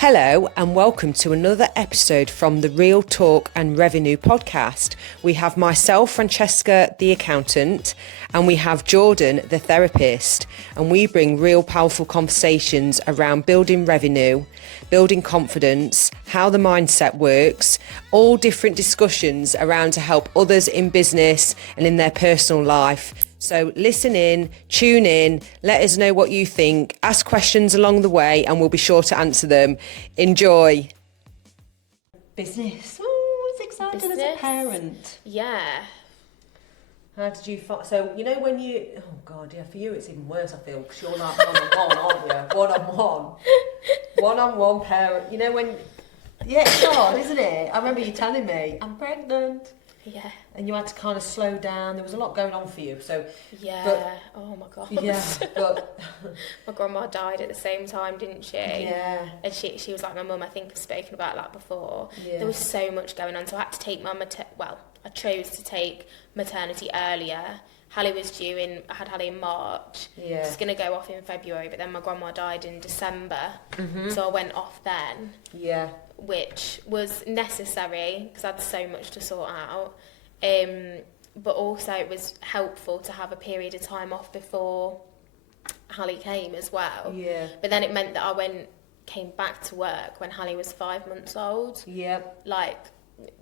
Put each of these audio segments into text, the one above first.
Hello and welcome to another episode from the Real Talk and Revenue podcast. We have myself, Francesca, the accountant, and we have Jordan, the therapist, and we bring real powerful conversations around building revenue, building confidence, how the mindset works, all different discussions around to help others in business and in their personal life. So listen in, tune in, let us know what you think, ask questions along the way and we'll be sure to answer them. Enjoy. Business. Oh, it's exciting as a parent. Yeah. How did you find, so you know when you, oh God, yeah, for you it's even worse I feel, because you're like one-on-one, aren't you? One-on-one. One-on-one parent. You know when, yeah, it's hard, isn't it? I remember you telling me, I'm pregnant. Yeah. And you had to kind of slow down. There was a lot going on for you. So yeah. But, oh my God. Yeah. But my grandma died at the same time, didn't she? Yeah. And she was like my mum. I think I've spoken about that before. Yeah. There was so much going on, so I had to take I chose to take maternity earlier. Hallie was due I had Hallie in March. Yeah. She was going to go off in February, but then my grandma died in December. Mm-hmm. So I went off then. Yeah. Which was necessary because I had so much to sort out. But also it was helpful to have a period of time off before Hallie came as well. Yeah. But then it meant that I came back to work when Hallie was 5 months old. Yeah. Like,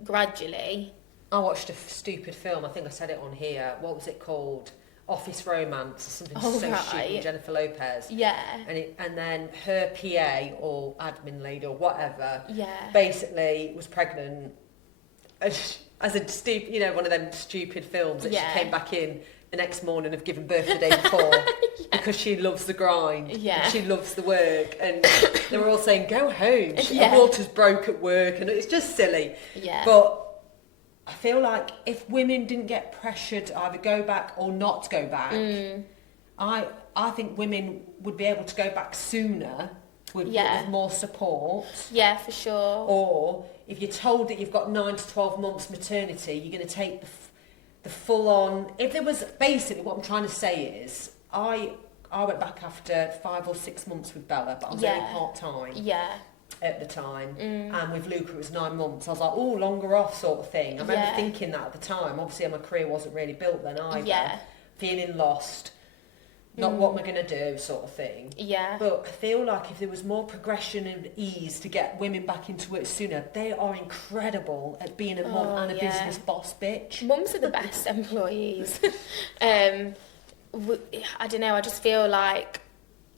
gradually. I watched a stupid film. I think I said it on here. What was it called? Office Romance or something so right. stupid. Jennifer Lopez. Yeah. And then her PA or admin lady or whatever. Yeah. Basically was pregnant. As a stupid, you know, one of them stupid films that she came back in the next morning of giving birth the day before because she loves the grind. Yeah. And she loves the work. And they were all saying, go home. Her water's broke at work. And it's just silly. Yeah. But I feel like if women didn't get pressured to either go back or not go back, I think women would be able to go back sooner with more support. Yeah, for sure. Or if you're told that you've got 9 to 12 months maternity, you're going to take the full on. If there was, basically what I'm trying to say is, I went back after 5 or 6 months with Bella, but I was only part-time. Yeah. At the time, and with Luca it was 9 months. I was like, oh, longer off sort of thing. I remember thinking that at the time. Obviously my career wasn't really built then either. Yeah. Feeling lost, not what am I going to do sort of thing. Yeah. But I feel like if there was more progression and ease to get women back into work sooner, they are incredible at being a mum and a business boss bitch. Mums are the best employees. I don't know, I just feel like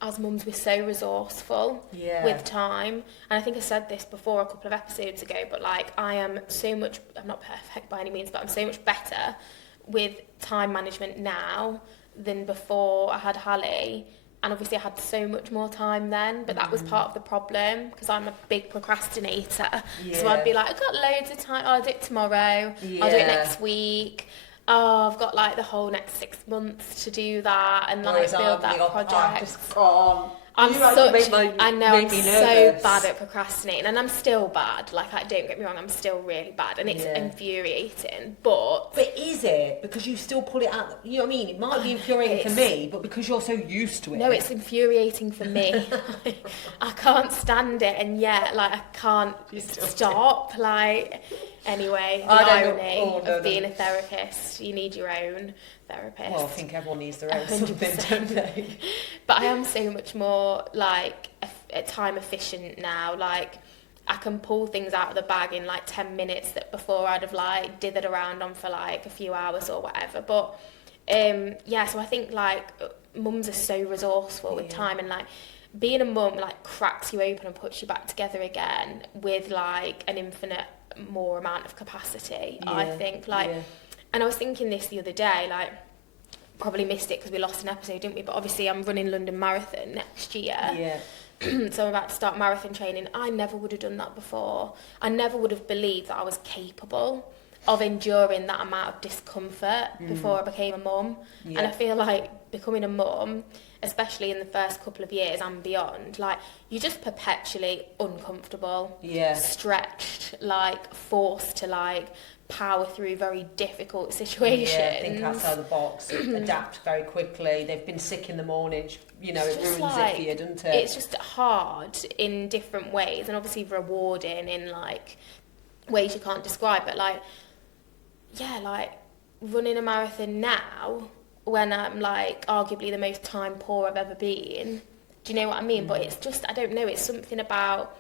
as mums we're so resourceful with time, and I think I said this before a couple of episodes ago, but like I'm not perfect by any means, but I'm so much better with time management now than before I had Hallie. And obviously I had so much more time then, but that was part of the problem because I'm a big procrastinator. So I'd be like, I've got loads of time, I'll do it tomorrow, I'll do it next week. Oh, I've got like the whole next 6 months to do that and like build that project. I'm so bad at procrastinating, and I'm still bad. Like, don't get me wrong, I'm still really bad, and it's infuriating. But is it because you still pull it out? You know what I mean? It might be infuriating for me, but because you're so used to it. No, it's infuriating for me. I can't stand it, and yet like I can't stop. Like. Anyway, the irony of being a therapist, you need your own therapist. Well, I think everyone needs their own something, don't they? But I am so much more like time efficient now. Like I can pull things out of the bag in like 10 minutes that before I'd have like dithered around on for like a few hours or whatever. But so I think like mums are so resourceful with time, and like being a mum like cracks you open and puts you back together again with like an infinite more amount of capacity. I think and I was thinking this the other day, like probably missed it because we lost an episode, didn't we? But obviously I'm running London Marathon next year. So I'm about to start marathon training. I never would have done that before. I never would have believed that I was capable of enduring that amount of discomfort before I became a mum. And I feel like becoming a mum, especially in the first couple of years and beyond, like you're just perpetually uncomfortable, stretched, like forced to like power through very difficult situations. Think outside the box, adapt very quickly. They've been sick in the morning, you know, it ruins it for you, doesn't it? It's just hard in different ways, and obviously rewarding in like ways you can't describe. But like, yeah, like running a marathon now when I'm like arguably the most time poor I've ever been. Do you know what I mean? But it's just, I don't know, it's something about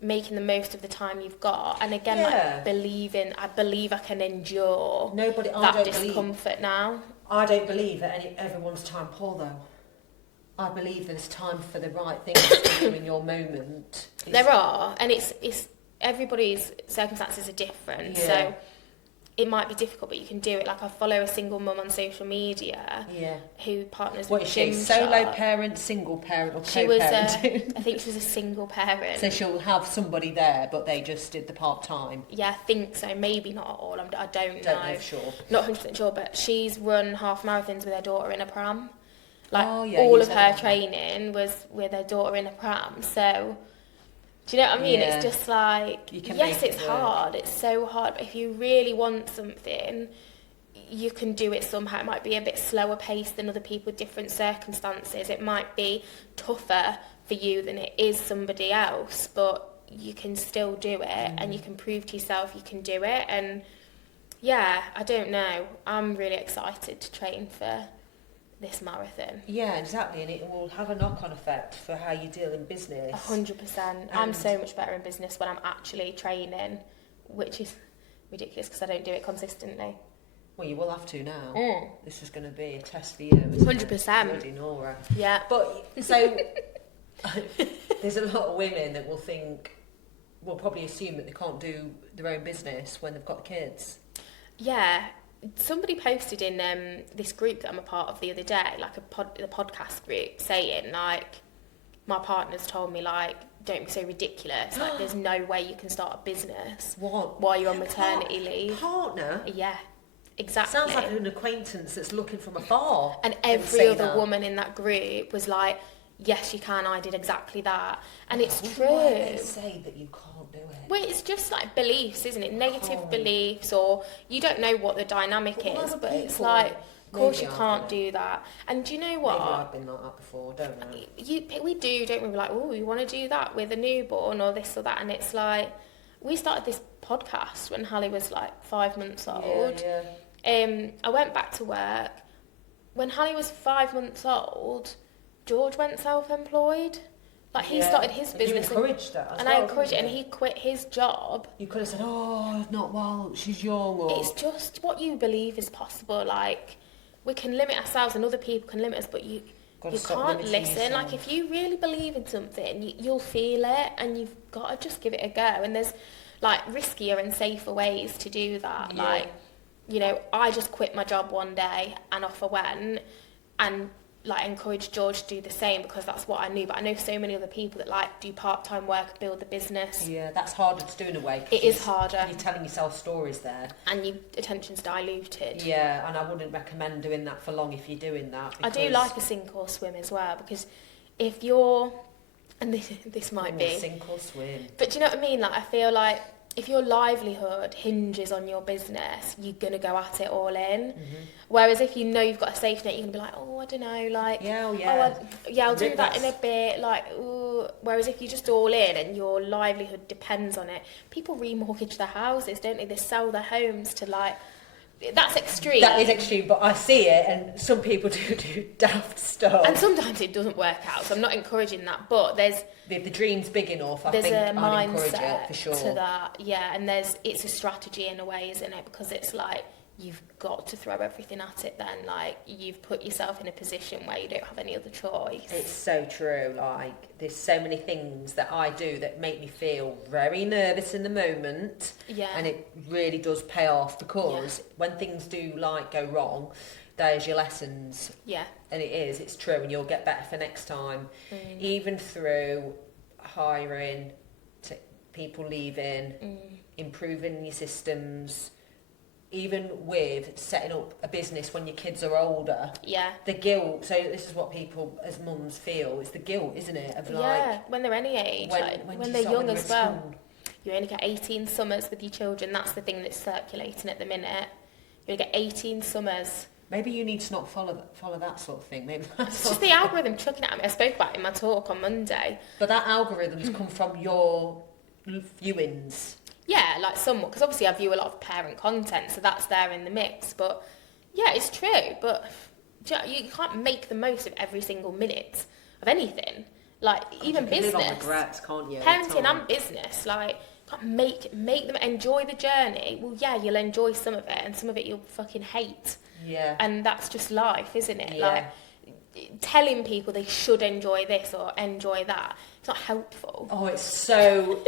making the most of the time you've got, and again, like I believe I can endure that discomfort now. I don't believe that everyone's time poor though. I believe there's time for the right things to do in your moment. There are, and it's everybody's circumstances are different, so it might be difficult, but you can do it. Like, I follow a single mum on social media who partners with a gym shop. Solo parent, single parent, or co-parent? I think she was a single parent. So she'll have somebody there, but they just did the part-time? Yeah, I think so. Maybe not at all. I don't know. Don't know for sure. Not 100% sure, but she's run half marathons with her daughter in a pram. Like, all of her training was with her daughter in a pram, so... Do you know what I mean? It's just like, yes, it's hard. It's so hard. But if you really want something, you can do it somehow. It might be a bit slower paced than other people with different circumstances. It might be tougher for you than it is somebody else, but you can still do it and you can prove to yourself you can do it. And yeah, I don't know. I'm really excited to train for this marathon. Yeah, exactly, and it will have a knock-on effect for how you deal in business. 100%. I'm so much better in business when I'm actually training, which is ridiculous because I don't do it consistently. Well, you will have to now. This is going to be a test for you. 100%. Bloody Nora. Yeah. But, so, there's a lot of women that will probably assume that they can't do their own business when they've got kids. Yeah. Somebody posted in this group that I'm a part of the other day, like the podcast group, saying like, my partner's told me like, don't be so ridiculous. Like, there's no way you can start a business while you're on maternity leave. Partner? Yeah, exactly. Sounds like an acquaintance that's looking from afar. And every other woman in that group was like, yes, you can. I did exactly that, and it's true. Why do they say that you can't do it? Well, it's just like beliefs, isn't it? Negative beliefs, or you don't know what the dynamic is, but it's like, of course you can't do that. And do you know what? Maybe I've been like that before, don't I? We do, don't we? We're like, oh, you want to do that with a newborn or this or that, and it's like, we started this podcast when Hallie was like 5 months old. I went back to work when Hallie was 5 months old. George went self-employed. Like, he started his business. You encouraged that as and well, I encouraged it, and he quit his job. You could have said, oh, not while she's young. Or... It's just what you believe is possible. Like, we can limit ourselves and other people can limit us, but you can't listen. Yourself. Like, if you really believe in something, you'll feel it, and you've got to just give it a go. And there's, like, riskier and safer ways to do that. Yeah. Like, you know, I just quit my job one day and off I went, and like encourage George to do the same because that's what I knew. But I know so many other people that like do part-time work, build the business. Yeah, that's harder to do in a way. It is harder. You're telling yourself stories there. And your attention's diluted. Yeah, and I wouldn't recommend doing that for long if you're doing that. I do like a sink or swim as well, because if you're, and this might be... Sink or swim. But do you know what I mean? Like, I feel like if your livelihood hinges on your business, you're going to go at it all in. Mm-hmm. Whereas if you know you've got a safety net, you're going to be like, oh, I don't know, like... I'll do that in a bit, like, ooh. Whereas if you're just all in and your livelihood depends on it, people remortgage their houses, don't they? They sell their homes to, like... That's extreme. That is extreme, but I see it, and some people do daft stuff. And sometimes it doesn't work out, so I'm not encouraging that, but there's... If the dream's big enough, I think I'd encourage it, for sure. To that, yeah, and it's a strategy in a way, isn't it? Because it's like, you've got to throw everything at it then, like, you've put yourself in a position where you don't have any other choice. It's so true, like, there's so many things that I do that make me feel very nervous in the moment, and it really does pay off, because when things do, like, go wrong, there's your lessons. Yeah. And it's true, and you'll get better for next time. Even through hiring, people leaving, improving your systems, even with setting up a business when your kids are older. Yeah. The guilt, so this is what people as mums feel, it's the guilt, isn't it? Of like, when they're any age, when they're young as well. You only get 18 summers with your children, that's the thing that's circulating at the minute. You only get 18 summers Maybe you need to not follow that sort of thing. Maybe that's It's just the algorithm chucking at me. I spoke about it in my talk on Monday. But that algorithm's come from your viewings. Yeah, like somewhat, because obviously I view a lot of parent content, so that's there in the mix. But yeah, it's true. But you can't make the most of every single minute of anything. Like even you can business, live on regrets, can't you? parenting and business. Like can't make them enjoy the journey. Well, yeah, you'll enjoy some of it, and some of it you'll fucking hate. Yeah. And that's just life, isn't it? Yeah. Like telling people they should enjoy this or enjoy that, it's not helpful. Oh, it's so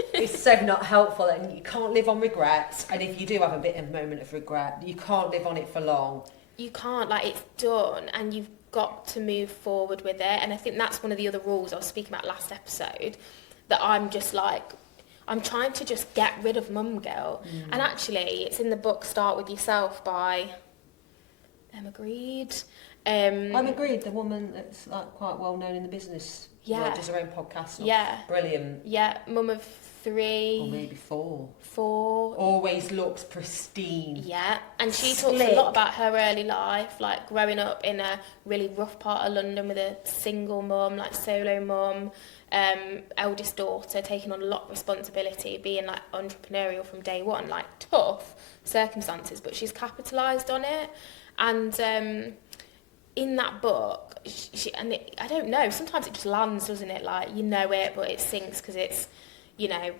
not helpful, and you can't live on regrets. And if you do have a bit of a moment of regret, you can't live on it for long. You can't, like, it's done, and you've got to move forward with it. And I think that's one of the other rules I was speaking about last episode, that I'm just like, I'm trying to just get rid of mum guilt. And actually, it's in the book Start With Yourself by Emma Grede. I'm agreed. The woman that's like quite well known in the business, Yeah. does her own podcast. Yeah. Brilliant. Yeah, mum of 3. Or maybe 4. 4. Always looks pristine. Yeah, and she Slick. talks a lot about her early life, like growing up in a really rough part of London with a single mum, like solo mum, eldest daughter, taking on a lot of responsibility, being like entrepreneurial from day one, like tough circumstances, but she's capitalised on it. And in that book, I don't know, sometimes it just lands, doesn't it? Like, you know it, but it sinks because it's, you know,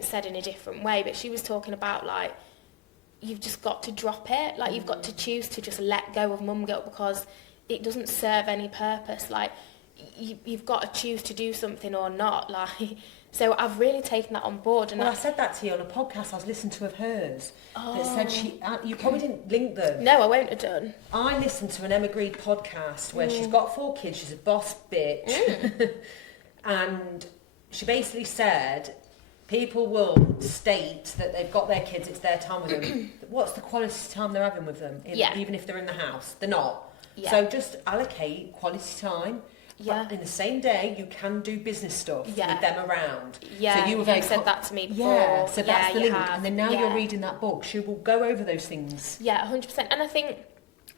said in a different way. But she was talking about, like, you've just got to drop it. Like, you've got to choose to just let go of mum guilt because it doesn't serve any purpose. Like, you've got to choose to do something or not. Like, so I've really taken that on board. And I said that to you on a podcast I was listening to of hers. That said you probably didn't link them. No, I won't have done. I listened to an Emma Grede podcast where she's got 4 kids, she's a boss bitch. And she basically said people will state that they've got their kids, it's their time with them. What's the quality time they're having with them? Even if they're in the house. They're not. Yeah. So just allocate quality time. Yeah. But in the same day, you can do business stuff with them around. Yeah, so you were very said that to me before. Yeah, so that's the link. Have. And then now you're reading that book, she will go over those things. Yeah, 100%. And I think,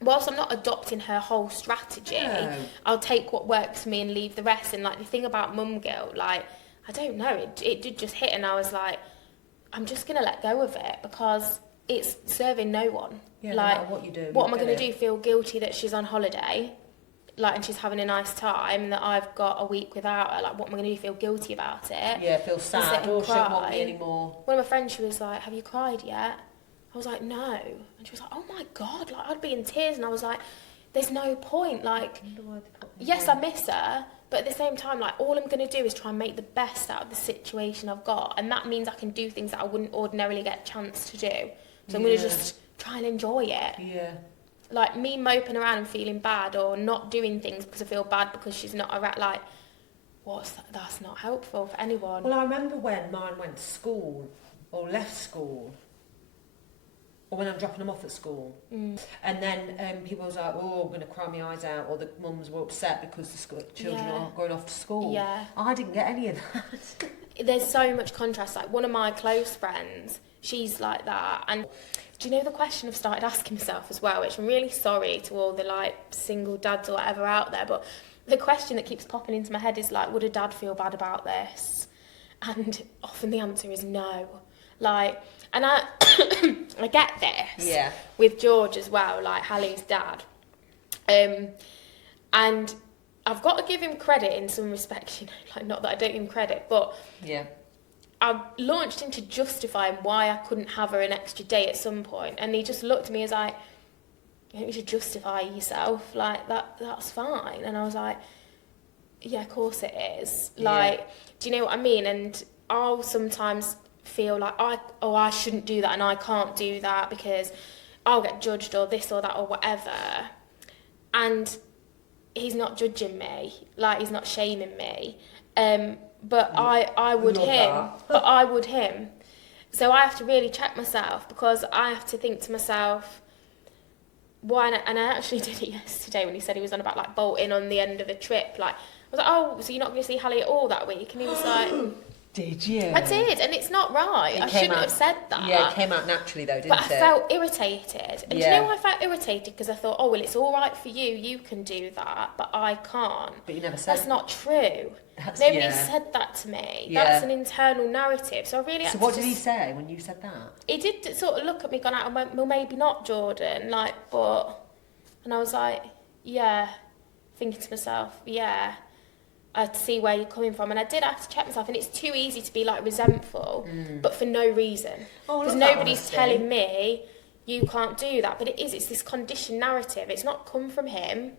whilst I'm not adopting her whole strategy, I'll take what works for me and leave the rest. And, like, the thing about mum guilt, like, I don't know, it did just hit, and I was like, I'm just going to let go of it because it's serving no one. Yeah, like, no matter what you do. What am I going to do? Feel guilty that she's on holiday? Like, and she's having a nice time, that I've got a week without her. Like, what am I going to do? Feel guilty about it? Yeah, feel sad. Or she don't want me anymore. One of my friends, she was like, have you cried yet? I was like, no. And she was like, oh my God, like, I'd be in tears. And I was like, there's no point. Like, yes, I miss her, but at the same time, like, all I'm going to do is try and make the best out of the situation I've got. And that means I can do things that I wouldn't ordinarily get a chance to do. So I'm going to just try and enjoy it. Yeah. Like, me moping around and feeling bad or not doing things because I feel bad because she's not around, like, that's not helpful for anyone. Well, I remember when mine went to school or left school, or when I'm dropping them off at school. And then people was like, oh, I'm going to cry my eyes out, or the mums were upset because the children are going off to school. Yeah. I didn't get any of that. There's so much contrast. Like, one of my close friends, she's like that. And do you know the question I've started asking myself as well, which I'm really sorry to all the, like, single dads or whatever out there, but the question that keeps popping into my head is, like, would a dad feel bad about this? And often the answer is no. Like, and I I get this with George as well, like Hallie's dad. And I've got to give him credit in some respects, you know, like, not that I don't give him credit, but I launched into justifying why I couldn't have her an extra day at some point, and he just looked at me as like, you don't need to justify yourself, like, that's fine. And I was like, yeah, of course it is. Like, do you know what I mean? And I'll sometimes feel like I shouldn't do that and I can't do that because I'll get judged or this or that or whatever. And he's not judging me, like, he's not shaming me. But I would him. But I would him. So I have to really check myself because I have to think to myself, why not? And I actually did it yesterday when he said he was on about, like, bolting on the end of a trip. Like, I was like, oh, so you're not going to see Hallie at all that week? And he was like, Did you? I did, and it's not right. I shouldn't have said that. Yeah, it came out naturally though, didn't it? But I felt irritated. And do you know why I felt irritated? Because I thought, oh, well, it's all right for you. You can do that, but I can't. But you never said that's not true. Nobody said that to me. Yeah. That's an internal narrative. So I really had So what did he say when you said that? He did sort of look at me, gone out and went, well, maybe not, Jordan. Like, but... And I was like, yeah. Thinking to myself, yeah. I see where you're coming from, and I did have to check myself, and it's too easy to be like resentful, but for no reason. Because nobody's telling me you can't do that, but it's this conditioned narrative. It's not come from him.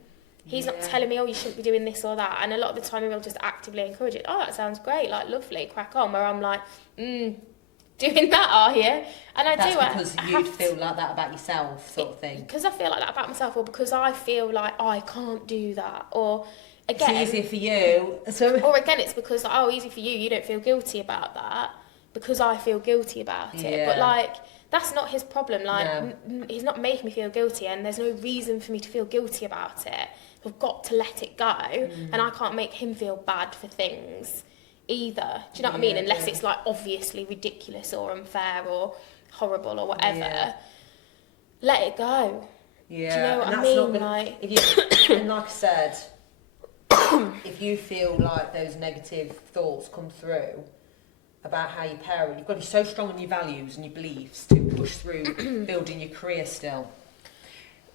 He's not telling me, oh, you shouldn't be doing this or that. And a lot of the time, he will just actively encourage it. Oh, that sounds great, like lovely, crack on. Where I'm like, doing that, are you? And I do. That's because you feel like that about yourself, sort of thing. Because I feel like that about myself, or because I feel like I can't do that, or. Again, it's easier for you. Or again, it's because, easy for you, you don't feel guilty about that, because I feel guilty about it. But, like, that's not his problem. Like, he's not making me feel guilty, and there's no reason for me to feel guilty about it. I've got to let it go, and I can't make him feel bad for things either. Do you know what I mean? Unless it's, like, obviously ridiculous or unfair or horrible or whatever. Let it go. Yeah. Do you know what I mean? Like, and like I said... if you feel like those negative thoughts come through about how you parent, you've got to be so strong on your values and your beliefs to push through building your career still.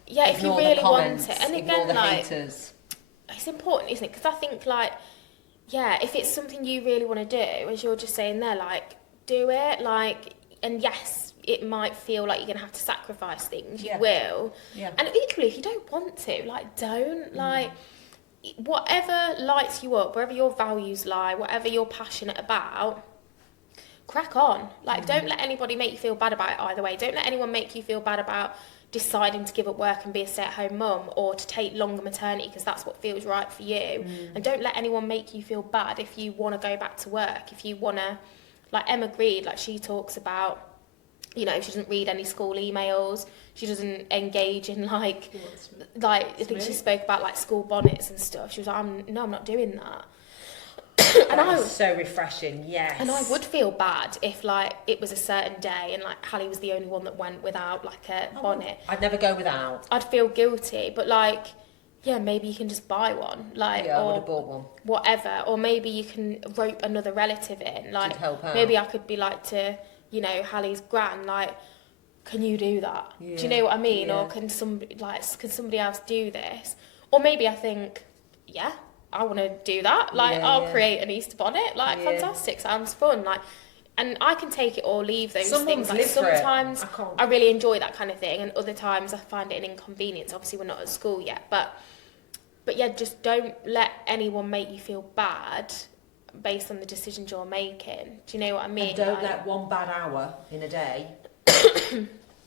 Yeah, Ignore if you really the comments, want it. And ignore again, the like, haters. It's important, isn't it? Because I think, like, if it's something you really want to do, as you're just saying there, like, do it. Like, and yes, it might feel like you're going to have to sacrifice things. You will. Yeah. And equally, if you don't want to, like, don't. Like... whatever lights you up, wherever your values lie, whatever you're passionate about, crack on. Like, don't let anybody make you feel bad about it either way. Don't let anyone make you feel bad about deciding to give up work and be a stay-at-home mum, or to take longer maternity because that's what feels right for you. And don't let anyone make you feel bad if you want to go back to work, if you want to, like Emma Greed, like she talks about, you know, she doesn't read any school emails. She doesn't engage in like I think she spoke about like school bonnets and stuff. She was like, I'm not doing that. And that was so refreshing, yes. And I would feel bad if like it was a certain day and like Hallie was the only one that went without like a bonnet. I'd never go without. I'd feel guilty, but like, yeah, maybe you can just buy one, like, I would have bought one. Whatever, or maybe you can rope another relative in, like, to help out. Maybe I could be like to, you know, Hallie's gran, like, can you do that? Yeah. Do you know what I mean? Yeah. Or can somebody else do this? Or maybe I think, yeah, I want to do that. Like, I'll create an Easter bonnet. Like, fantastic, sounds fun. Like, and I can take it or leave those things. Like, sometimes I really enjoy that kind of thing, and other times I find it an inconvenience. Obviously, we're not at school yet, but yeah, just don't let anyone make you feel bad based on the decisions you're making. Do you know what I mean? And don't let one bad hour in a day,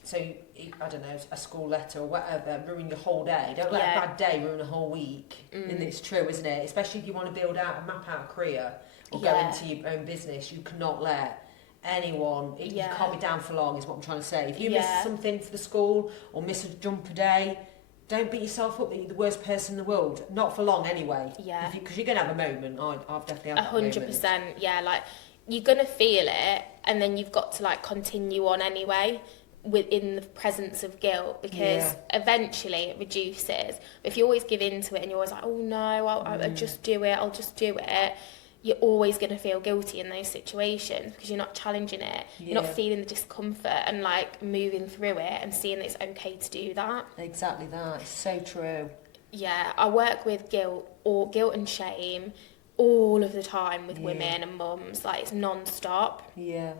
so I don't know, a school letter or whatever, ruin your whole day. Don't let a bad day ruin a whole week. And it's true, isn't it? Especially if you want to build out and map out a career or go into your own business, you cannot let anyone, you can't be down for long, is what I'm trying to say. If you miss something for the school or miss a jump a day, don't beat yourself up that you're the worst person in the world. Not for long anyway. Yeah. Because you're going to have a moment. I've definitely had that 100%. Yeah, like, you're going to feel it, and then you've got to, like, continue on anyway within the presence of guilt, because eventually it reduces. If you always give in to it and you're always like, oh no, I'll just do it, you're always going to feel guilty in those situations because you're not challenging it. You're not feeling the discomfort and like moving through it and seeing that it's okay to do that. Exactly that. It's so true. Yeah, I work with guilt and shame all of the time with women and mums. Like, it's non-stop. Yeah.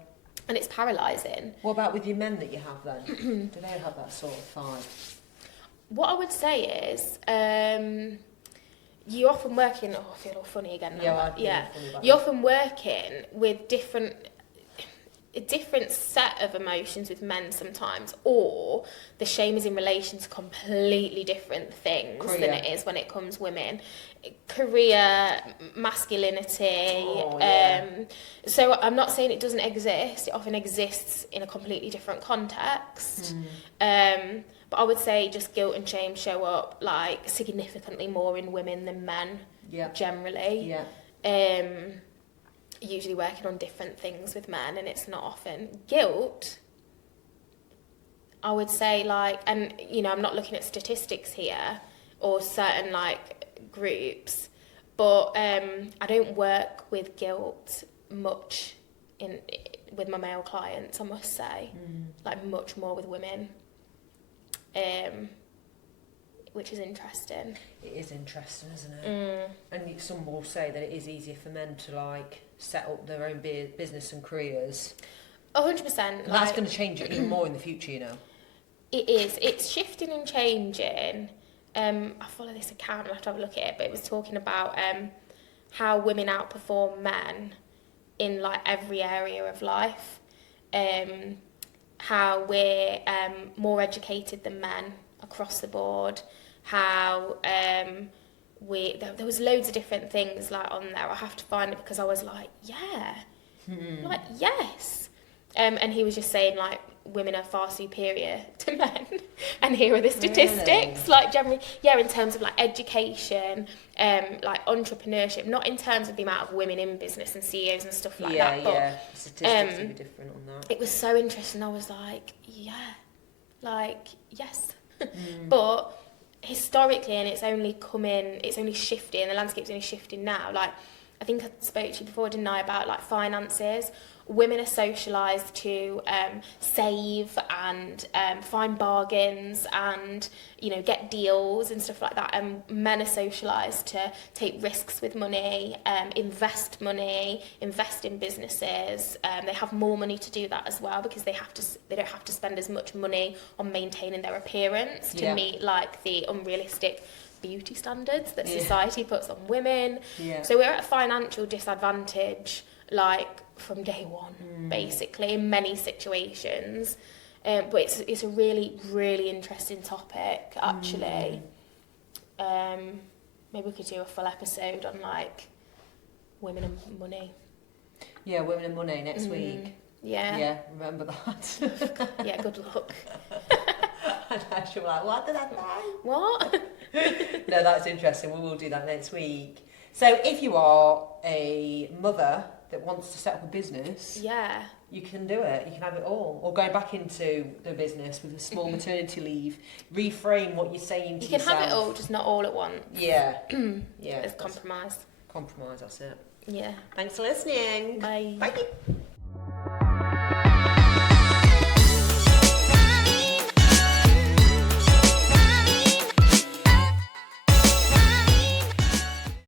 And it's paralysing. What about with your men that you have then? Do they have that sort of vibe? What I would say is... you're often working... Oh, I feel all funny again now. You're often working with a different set of emotions with men sometimes, or the shame is in relation to completely different things than it is when it comes women. Career, masculinity. So I'm not saying it doesn't exist. It often exists in a completely different context. But I would say just guilt and shame show up like significantly more in women than men, generally. usually working on different things with men, and it's not often. Guilt, I would say, like, and, you know, I'm not looking at statistics here or certain, like, groups, but I don't work with guilt much with my male clients, I must say. Like, much more with women, which is interesting. It is interesting, isn't it? And some will say that it is easier for men to, like, set up their own business and careers. 100%. And that's going to change it even more in the future, you know. It is. It's shifting and changing. I follow this account, I'll have to have a look at it, but it was talking about how women outperform men in, like, every area of life. How we're more educated than men across the board. How there was loads of different things, like, on there. I have to find it because I was like, yeah, like, yes. And he was just saying, like, women are far superior to men, and here are the statistics. Really? Like, generally, yeah, in terms of, like, education, like, entrepreneurship, not in terms of the amount of women in business and CEOs and stuff like that. But statistics would be different on that. it was so interesting. I was like, yeah, like, yes. But historically, and it's only shifting, the landscape's only shifting now. Like, I think I spoke to you before, didn't I, about, like, finances. Women are socialised to save and find bargains and, you know, get deals and stuff like that. And men are socialised to take risks with money, invest in businesses. They have more money to do that as well because they don't have to spend as much money on maintaining their appearance to meet, like, the unrealistic beauty standards that society puts on women. So we're at a financial disadvantage, like, from day one, basically, in many situations. But it's a really, really interesting topic, actually. Maybe we could do a full episode on, like, women and money. Yeah, women and money next week. Yeah, remember that. Yeah, good luck. I know, she'll be like, what did I say? What? No, that's interesting. We will do that next week. So if you are a mother that wants to set up a business, you can do it. You can have it all. Or go back into the business with a small maternity leave. Reframe what you're saying to yourself. You can have it all, just not all at once. Yeah. There's compromise. Compromise, that's it. Yeah. Thanks for listening. Bye. Bye.